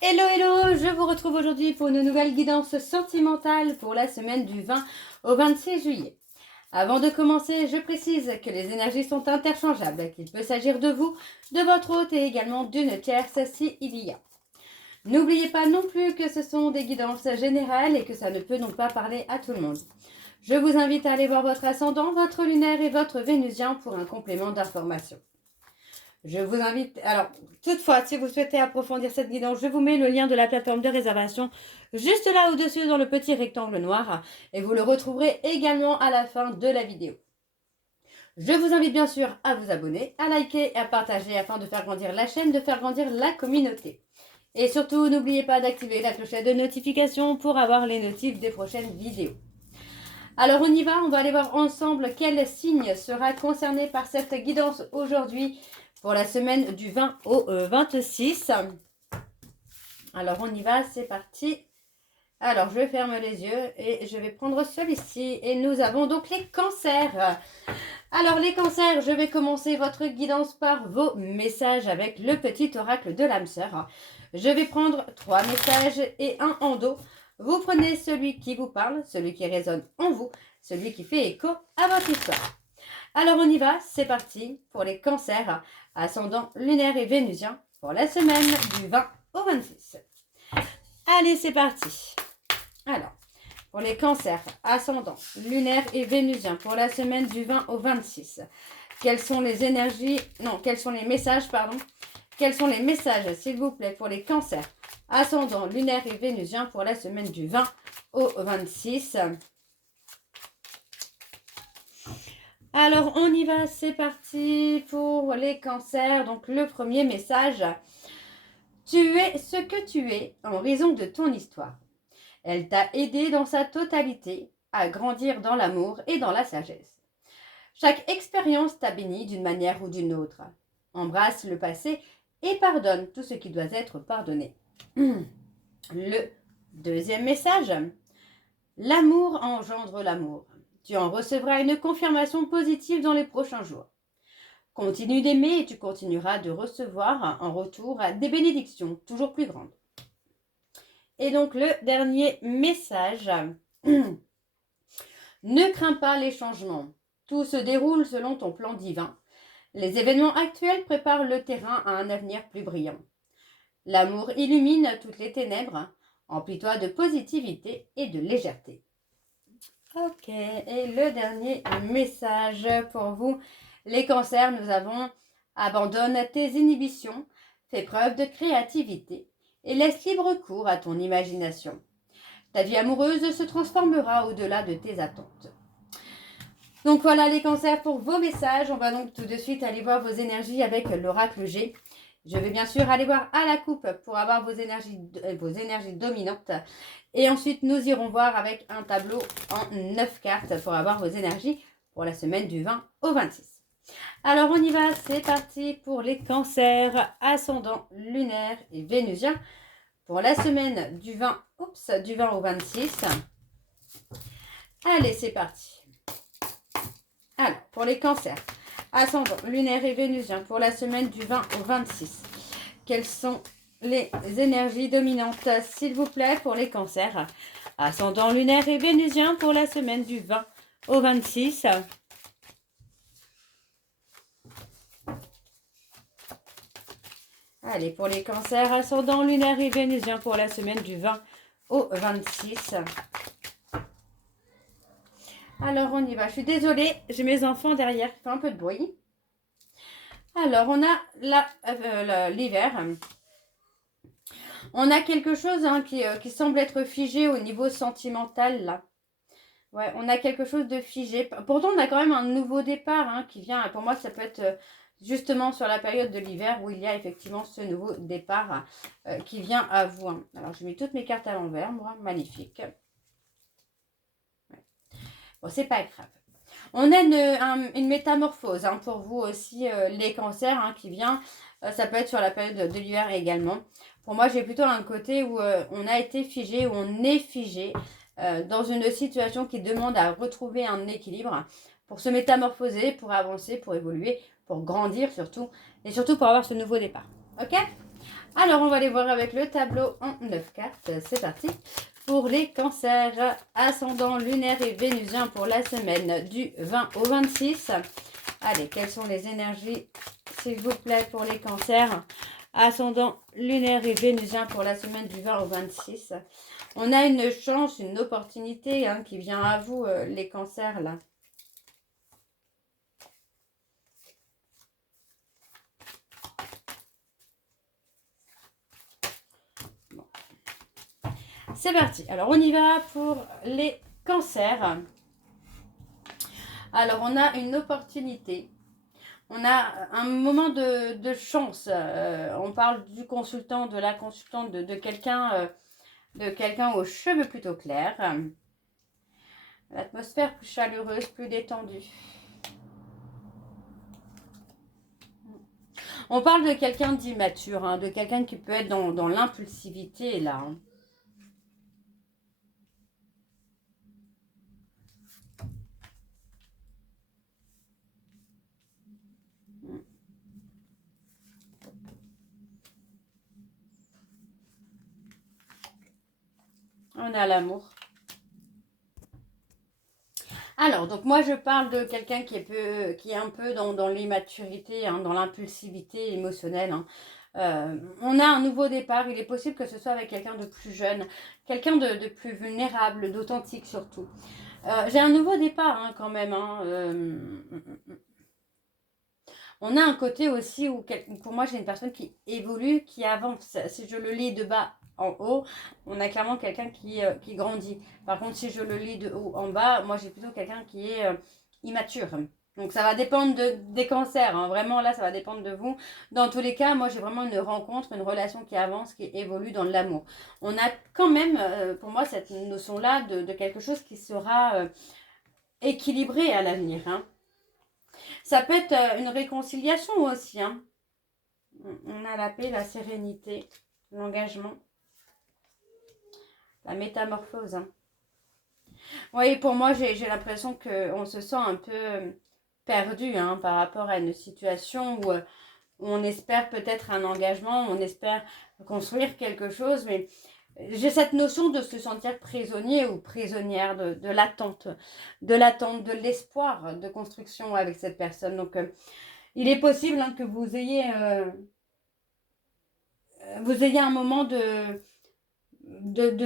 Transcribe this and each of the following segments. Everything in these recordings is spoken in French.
Hello, hello, je vous retrouve aujourd'hui pour une nouvelle guidance sentimentale pour la semaine du 20 au 26 juillet. Avant de commencer, je précise que les énergies sont interchangeables, qu'il peut s'agir de vous, de votre hôte et également d'une tierce si il y a. N'oubliez pas non plus que ce sont des guidances générales et que ça ne peut donc pas parler à tout le monde. Je vous invite à aller voir votre ascendant, votre lunaire et votre vénusien pour un complément d'information. Je vous invite, alors toutefois, si vous souhaitez approfondir cette guidance, je vous mets le lien de la plateforme de réservation juste là au-dessus dans le petit rectangle noir et vous le retrouverez également à la fin de la vidéo. Je vous invite bien sûr à vous abonner, à liker et à partager afin de faire grandir la chaîne, de faire grandir la communauté. Et surtout, n'oubliez pas d'activer la clochette de notification pour avoir les notifs des prochaines vidéos. Alors on y va, on va aller voir ensemble quel signe sera concerné par cette guidance aujourd'hui pour la semaine du 20 au 26. Alors on y va, c'est parti. Alors je ferme les yeux et je vais prendre celui-ci. Et nous avons donc les cancers. Alors les cancers, je vais commencer votre guidance par vos messages avec le petit oracle de l'âme sœur. Je vais prendre 3 messages et un en dos. Vous prenez celui qui vous parle, celui qui résonne en vous, celui qui fait écho à votre histoire. Alors on y va, c'est parti pour les cancers, ascendant lunaire et vénusien pour la semaine du 20 au 26. Allez, c'est parti. Alors, pour les cancers, ascendant lunaire et vénusien pour la semaine du 20 au 26. Quelles sont les énergies, non, quels sont les messages, pardon. Quels sont les messages, s'il vous plaît, pour les cancers, ascendant lunaire et vénusien pour la semaine du 20 au 26. Alors, on y va, c'est parti pour les cancers. Donc, le premier message. Tu es ce que tu es en raison de ton histoire. Elle t'a aidé dans sa totalité à grandir dans l'amour et dans la sagesse. Chaque expérience t'a béni d'une manière ou d'une autre. Embrasse le passé et pardonne tout ce qui doit être pardonné. Le deuxième message. L'amour engendre l'amour. Tu en recevras une confirmation positive dans les prochains jours. Continue d'aimer et tu continueras de recevoir en retour des bénédictions toujours plus grandes. Et donc le dernier message. Ne crains pas les changements. Tout se déroule selon ton plan divin. Les événements actuels préparent le terrain à un avenir plus brillant. L'amour illumine toutes les ténèbres. Emplis-toi de positivité et de légèreté. Ok, et le dernier message pour vous. Les cancers, nous avons abandonne tes inhibitions, fais preuve de créativité et laisse libre cours à ton imagination. Ta vie amoureuse se transformera au-delà de tes attentes. Donc voilà les cancers pour vos messages. On va donc tout de suite aller voir vos énergies avec l'oracle G. Je vais bien sûr aller voir à la coupe pour avoir vos énergies dominantes. Et ensuite, nous irons voir avec un tableau en 9 cartes pour avoir vos énergies pour la semaine du 20 au 26. Alors, on y va. C'est parti pour les cancers, ascendant lunaire et vénusien pour la semaine du 20 au 26. Allez, c'est parti. Alors, pour les cancers, ascendant lunaire et vénusien pour la semaine du 20 au 26. Quelles sont les énergies dominantes, s'il vous plaît, pour les cancers? Ascendant lunaire et vénusien pour la semaine du 20 au 26. Allez, pour les cancers, ascendant lunaire et vénusien pour la semaine du 20 au 26. Alors, on y va. Je suis désolée, j'ai mes enfants derrière qui font un peu de bruit. Alors, on a l'hiver. On a quelque chose qui semble être figé au niveau sentimental, là. Ouais, on a quelque chose de figé. Pourtant, on a quand même un nouveau départ qui vient. Pour moi, ça peut être justement sur la période de l'hiver où il y a effectivement ce nouveau départ qui vient à vous. Alors, je mets toutes mes cartes à l'envers, moi. Magnifique. Ouais. Bon, c'est pas grave. On a une métamorphose pour vous aussi, les cancers qui vient. Ça peut être sur la période de l'hiver également. Pour moi, j'ai plutôt un côté où on a été figé, où on est figé dans une situation qui demande à retrouver un équilibre pour se métamorphoser, pour avancer, pour évoluer, pour grandir surtout, et surtout pour avoir ce nouveau départ. Ok ? Alors, on va aller voir avec le tableau en 9 cartes. C'est parti. Pour les cancers, ascendant lunaire et vénusien pour la semaine du 20 au 26. Allez, quelles sont les énergies, s'il vous plaît, pour les cancers? Ascendant lunaire et vénusien pour la semaine du 20 au 26. On a une chance, une opportunité hein, qui vient à vous, les cancers, là. Bon. C'est parti. Alors, on y va pour les cancers. Alors, on a une opportunité. On a un moment de chance. On parle du consultant, de la consultante, de quelqu'un aux cheveux plutôt clairs. L'atmosphère plus chaleureuse, plus détendue. On parle de quelqu'un d'immature, hein, de quelqu'un qui peut être dans l'impulsivité là. Hein. On a l'amour. Alors, donc moi je parle de quelqu'un qui est un peu dans l'immaturité, hein, dans l'impulsivité émotionnelle. Hein. On a un nouveau départ. Il est possible que ce soit avec quelqu'un de plus jeune, quelqu'un de plus vulnérable, d'authentique surtout. J'ai un nouveau départ hein, quand même. Hein, on a un côté aussi où, pour moi, j'ai une personne qui évolue, qui avance. Si je le lis de bas en haut, on a clairement quelqu'un qui grandit. Par contre, si je le lis de haut en bas, moi, j'ai plutôt quelqu'un qui est immature. Donc, ça va dépendre des cancers. Hein. Vraiment, là, ça va dépendre de vous. Dans tous les cas, moi, j'ai vraiment une rencontre, une relation qui avance, qui évolue dans l'amour. On a quand même, pour moi, cette notion-là de quelque chose qui sera équilibré à l'avenir. Hein. Ça peut être une réconciliation aussi. Hein. On a la paix, la sérénité, l'engagement, la métamorphose. Hein. Oui, pour moi, j'ai l'impression qu'on se sent un peu perdu hein, par rapport à une situation où on espère peut-être un engagement, on espère construire quelque chose, mais j'ai cette notion de se sentir prisonnier ou prisonnière de l'attente, de l'espoir de construction avec cette personne. Donc, il est possible hein, que vous ayez un moment de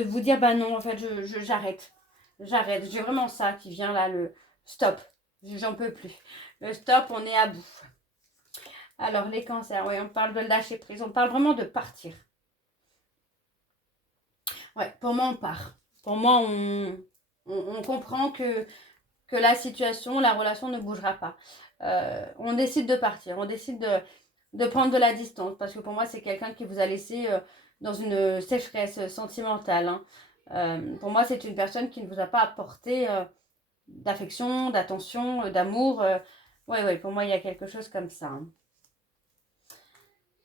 vous dire bah non en fait j'arrête j'ai vraiment ça qui vient là, le stop, j'en peux plus, le stop, on est à bout. Alors les cancers, oui, on parle de lâcher prise, on parle vraiment de partir. Ouais, pour moi on part, pour moi on comprend que la situation, la relation ne bougera pas. On décide de partir, on décide de prendre de la distance, parce que pour moi, c'est quelqu'un qui vous a laissé dans une sécheresse sentimentale. Hein. Pour moi, c'est une personne qui ne vous a pas apporté d'affection, d'attention, d'amour. Ouais, pour moi, il y a quelque chose comme ça. Hein.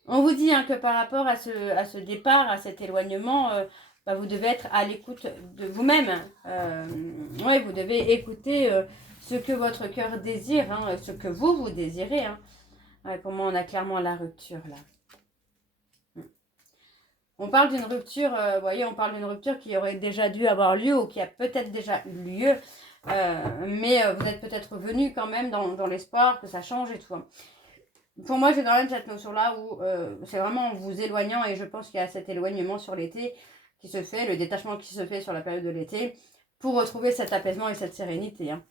On vous dit hein, que par rapport à ce départ, à cet éloignement, bah, vous devez être à l'écoute de vous-même. Ouais, vous devez écouter ce que votre cœur désire, hein, ce que vous désirez. Hein. Ouais, pour moi, on a clairement la rupture là. On parle d'une rupture, vous voyez, on parle d'une rupture qui aurait déjà dû avoir lieu ou qui a peut-être déjà eu lieu. Mais vous êtes peut-être venu quand même dans l'espoir que ça change et tout. Hein. Pour moi, j'ai quand même cette notion-là où c'est vraiment en vous éloignant, et je pense qu'il y a cet éloignement sur l'été qui se fait, le détachement qui se fait sur la période de l'été, pour retrouver cet apaisement et cette sérénité. Hein.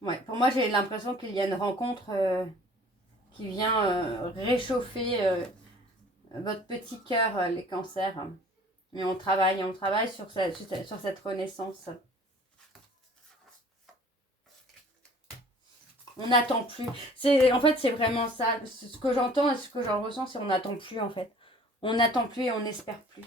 Ouais, pour moi, j'ai l'impression qu'il y a une rencontre qui vient réchauffer votre petit cœur, les cancers. Mais on travaille sur cette renaissance. On n'attend plus. En fait, c'est vraiment ça. Ce que j'entends et ce que j'en ressens, c'est on n'attend plus en fait. On n'attend plus et on n'espère plus.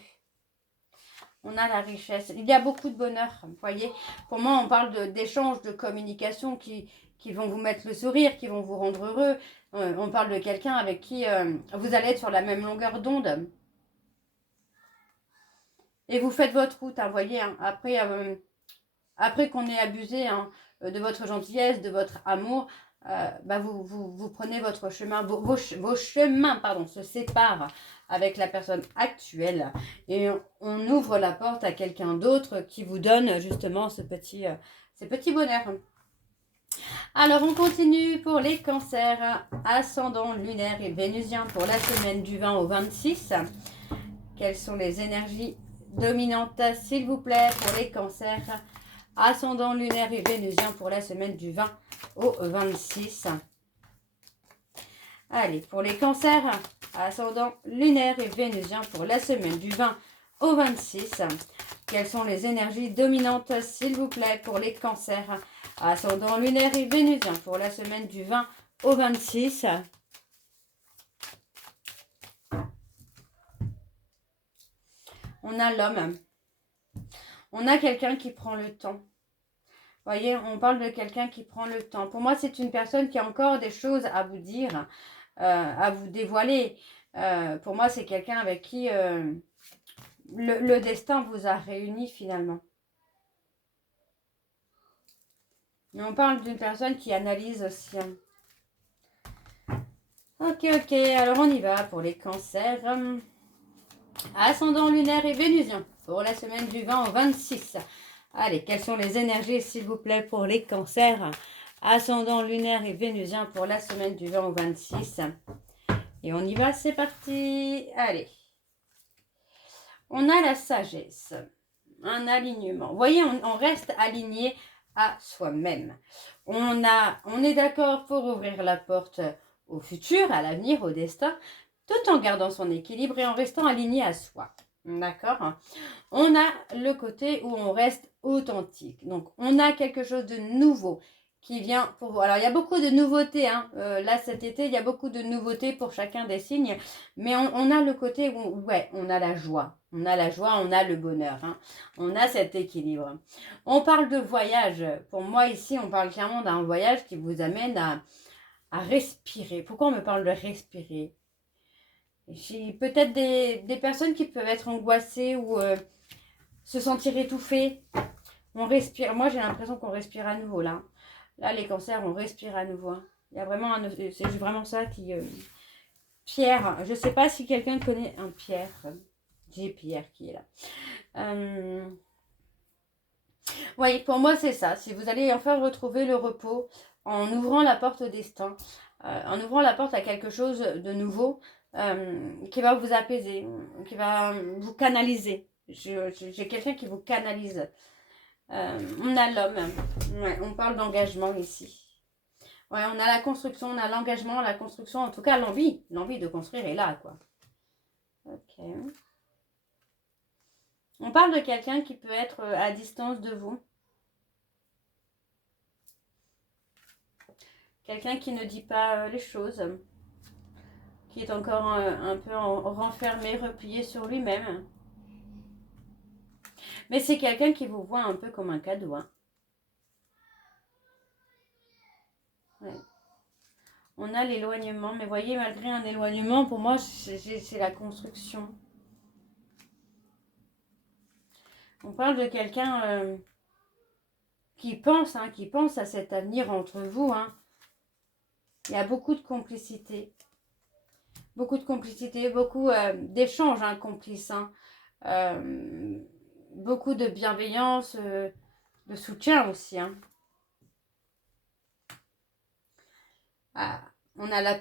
On a la richesse. Il y a beaucoup de bonheur, vous voyez. Pour moi, on parle d'échanges, de communication qui vont vous mettre le sourire, qui vont vous rendre heureux. On parle de quelqu'un avec qui vous allez être sur la même longueur d'onde. Et vous faites votre route, vous voyez. Hein. Après qu'on ait abusé hein, de votre gentillesse, de votre amour, vous prenez votre chemin, vos chemins se séparent avec la personne actuelle et on ouvre la porte à quelqu'un d'autre qui vous donne justement ce petit bonheur. Alors on continue pour les cancers, ascendant lunaire et vénusien pour la semaine du 20 au 26. Quelles sont les énergies dominantes s'il vous plaît pour les cancers, ascendant lunaire et vénusien pour la semaine du 20 au 26. Allez, pour les cancers, ascendant lunaire et vénusien pour la semaine du 20 au 26. Quelles sont les énergies dominantes, s'il vous plaît, pour les cancers, ascendant lunaire et vénusien pour la semaine du 20 au 26. On a l'homme. On a quelqu'un qui prend le temps. Vous voyez, on parle de quelqu'un qui prend le temps. Pour moi, c'est une personne qui a encore des choses à vous dire, à vous dévoiler. Pour moi, c'est quelqu'un avec qui le destin vous a réunis finalement. Mais on parle d'une personne qui analyse aussi. Ok, alors on y va pour les cancers. Ascendant lunaire et vénusien pour la semaine du 20 au 26. Allez, quelles sont les énergies, s'il vous plaît, pour les cancers, ascendant lunaire et vénusien pour la semaine du 20 au 26. Et on y va, c'est parti. Allez. On a la sagesse, un alignement. Vous voyez, on reste aligné à soi-même. On est d'accord pour ouvrir la porte au futur, à l'avenir, au destin, tout en gardant son équilibre et en restant aligné à soi. D'accord? On a le côté où on reste authentique. Donc, on a quelque chose de nouveau qui vient pour vous. Alors, il y a beaucoup de nouveautés. Là, cet été, il y a beaucoup de nouveautés pour chacun des signes. Mais on a le côté où, ouais, on a la joie. On a la joie, on a le bonheur. On a cet équilibre. On parle de voyage. Pour moi, ici, on parle clairement d'un voyage qui vous amène à respirer. Pourquoi on me parle de respirer ? J'ai peut-être des personnes qui peuvent être angoissées ou se sentir étouffées. On respire. Moi, j'ai l'impression qu'on respire à nouveau là. Là, les cancers, on respire à nouveau. Il y a vraiment c'est vraiment ça qui... Pierre. Je ne sais pas si quelqu'un connaît un Pierre. J'ai Pierre qui est là. Oui, pour moi, c'est ça. Si vous allez enfin retrouver le repos en ouvrant la porte au destin, en ouvrant la porte à quelque chose de nouveau, qui va vous apaiser, qui va vous canaliser. J'ai quelqu'un qui vous canalise. On a l'homme. Ouais, on parle d'engagement ici. Ouais, on a la construction, on a l'engagement, la construction, en tout cas l'envie. L'envie de construire est là, quoi. Ok. On parle de quelqu'un qui peut être à distance de vous. Quelqu'un qui ne dit pas les choses. Qui est encore un peu renfermé, replié sur lui-même. Mais c'est quelqu'un qui vous voit un peu comme un cadeau. Ouais. On a l'éloignement, mais voyez, malgré un éloignement, pour moi, c'est la construction. On parle de quelqu'un qui pense à cet avenir entre vous. Il y a beaucoup de complicité. Beaucoup de complicité, beaucoup d'échanges complices. Beaucoup de bienveillance, de soutien aussi. On a la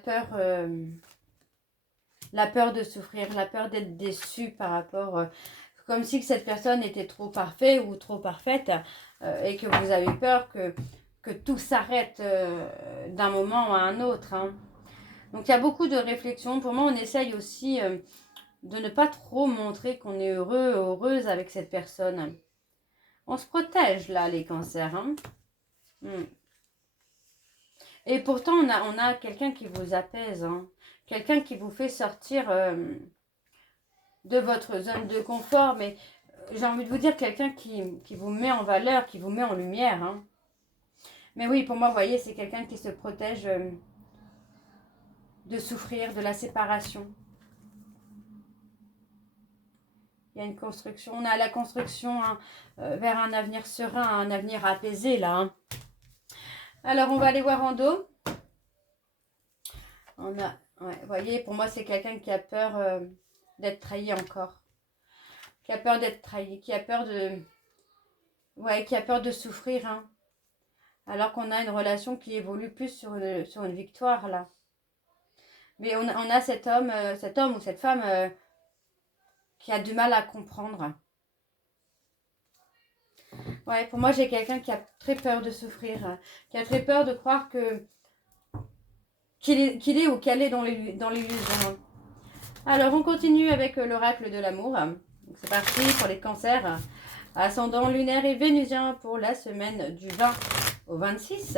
peur de souffrir, la peur d'être déçu par rapport... comme si cette personne était trop parfaite ou trop parfaite et que vous avez peur que tout s'arrête d'un moment à un autre. Donc il y a beaucoup de réflexions. Pour moi, on essaye aussi de ne pas trop montrer qu'on est heureux, heureuse avec cette personne. On se protège là, les cancers. Et pourtant, on a quelqu'un qui vous apaise. Quelqu'un qui vous fait sortir de votre zone de confort. Mais j'ai envie de vous dire, quelqu'un qui vous met en valeur, qui vous met en lumière. Mais oui, pour moi, vous voyez, c'est quelqu'un qui se protège de souffrir, de la séparation. Il y a une construction. On a la construction vers un avenir serein, un avenir apaisé là. Alors, on va aller voir en dos. vous voyez, pour moi, c'est quelqu'un qui a peur d'être trahi encore. Qui a peur d'être trahi, qui a peur de... Ouais, qui a peur de souffrir, hein. Alors qu'on a une relation qui évolue plus sur une victoire, là. Mais on a cet homme ou cette femme qui a du mal à comprendre. Ouais, pour moi, j'ai quelqu'un qui a très peur de souffrir, qui a très peur de croire qu'il est ou qu'elle est dans l'illusion. Alors, on continue avec l'oracle de l'amour. C'est parti pour les cancers. Ascendant lunaire et vénusien pour la semaine du 20 au 26.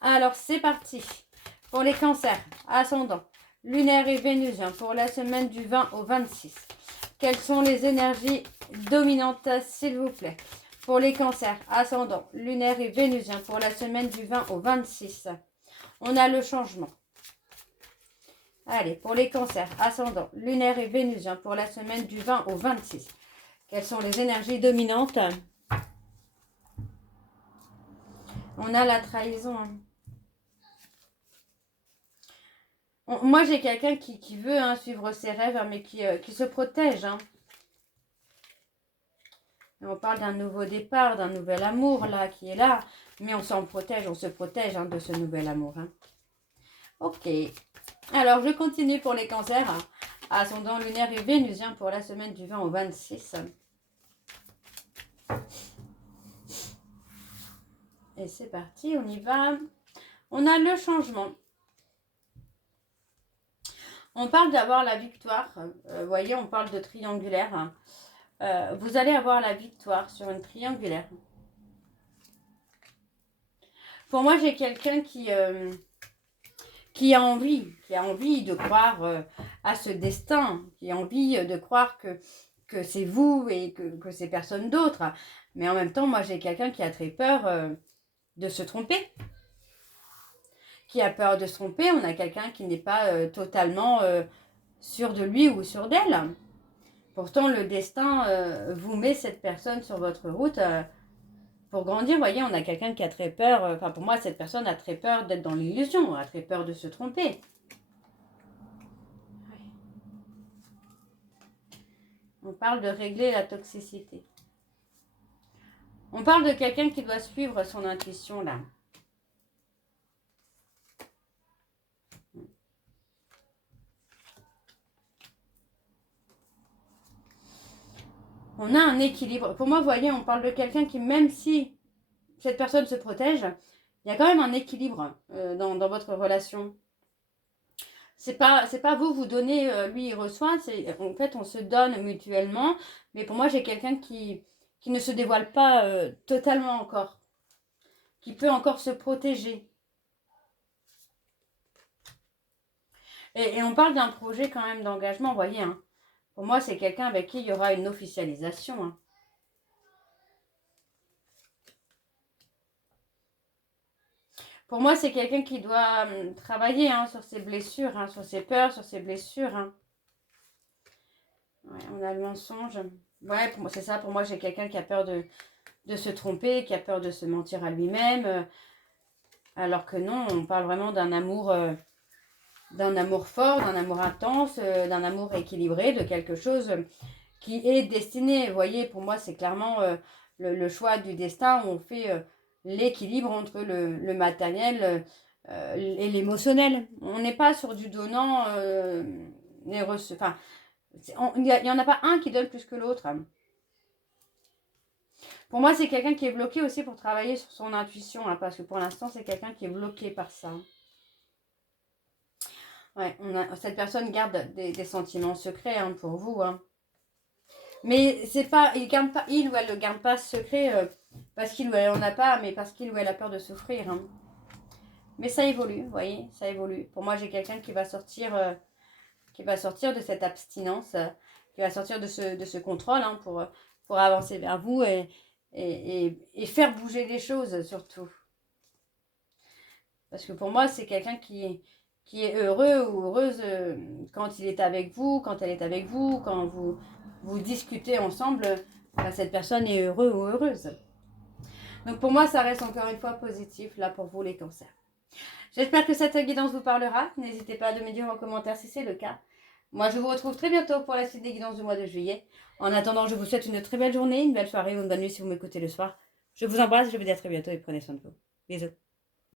Alors, c'est parti pour les cancers. Ascendant lunaire et vénusien pour la semaine du 20 au 26. Quelles sont les énergies dominantes, s'il vous plaît? Pour les cancers, ascendant, lunaire et vénusien pour la semaine du 20 au 26. On a le changement. Allez, pour les cancers, ascendant, lunaire et vénusien pour la semaine du 20 au 26. Quelles sont les énergies dominantes? On a la trahison. Moi, j'ai quelqu'un qui veut suivre ses rêves, mais qui se protège. On parle d'un nouveau départ, d'un nouvel amour là qui est là. Mais on s'en protège, on se protège de ce nouvel amour. Ok. Alors, je continue pour les cancers. Ascendant lunaire et vénusien pour la semaine du 20 au 26. Et c'est parti, on y va. On a le changement. On parle d'avoir la victoire. Vous voyez, on parle de triangulaire. Vous allez avoir la victoire sur une triangulaire. Pour moi, j'ai quelqu'un qui a envie de croire à ce destin, qui a envie de croire que c'est vous et que c'est personne d'autre. Mais en même temps, moi, j'ai quelqu'un qui a très peur de se tromper. Qui a peur de se tromper. On a quelqu'un qui n'est pas totalement sûr de lui ou sûr d'elle. Pourtant, le destin vous met cette personne sur votre route pour grandir. Vous voyez, on a quelqu'un qui a très peur. Pour moi, cette personne a très peur d'être dans l'illusion, a très peur de se tromper. On parle de régler la toxicité. On parle de quelqu'un qui doit suivre son intuition, là. On a un équilibre. Pour moi, vous voyez, on parle de quelqu'un qui, même si cette personne se protège, il y a quand même un équilibre dans votre relation. C'est pas vous donnez, lui il reçoit. En fait, on se donne mutuellement. Mais pour moi, j'ai quelqu'un qui ne se dévoile pas totalement encore. Qui peut encore se protéger. Et on parle d'un projet quand même d'engagement, vous voyez. Pour moi, c'est quelqu'un avec qui il y aura une officialisation. Pour moi, c'est quelqu'un qui doit travailler sur ses blessures, sur ses peurs, sur ses blessures. Ouais, on a le mensonge. Ouais, pour moi, c'est ça. Pour moi, j'ai quelqu'un qui a peur de se tromper, qui a peur de se mentir à lui-même. Alors que non, on parle vraiment d'un amour fort, d'un amour intense, d'un amour équilibré, de quelque chose qui est destiné. Vous voyez, pour moi, c'est clairement le choix du destin où on fait l'équilibre entre le matériel et l'émotionnel. On n'est pas sur du donnant et reçu. Enfin, il n'y en a pas un qui donne plus que l'autre. Pour moi, c'est quelqu'un qui est bloqué aussi pour travailler sur son intuition, parce que pour l'instant, c'est quelqu'un qui est bloqué par ça. Ouais, cette personne garde des sentiments secrets pour vous. Mais c'est pas, il ou elle ne garde pas secret parce qu'il ou elle en a pas, mais parce qu'il ou elle a peur de souffrir. Mais ça évolue, vous voyez, ça évolue. Pour moi, j'ai quelqu'un qui va sortir de cette abstinence, qui va sortir de ce contrôle pour avancer vers vous et faire bouger les choses surtout. Parce que pour moi, c'est quelqu'un qui est heureux ou heureuse quand il est avec vous, quand elle est avec vous, quand vous discutez ensemble, cette personne est heureux ou heureuse. Donc pour moi, ça reste encore une fois positif là pour vous les cancers. J'espère que cette guidance vous parlera. N'hésitez pas à me dire en commentaire si c'est le cas. Moi, je vous retrouve très bientôt pour la suite des guidances du mois de juillet. En attendant, je vous souhaite une très belle journée, une belle soirée ou une bonne nuit si vous m'écoutez le soir. Je vous embrasse, je vous dis à très bientôt et prenez soin de vous. Bisous.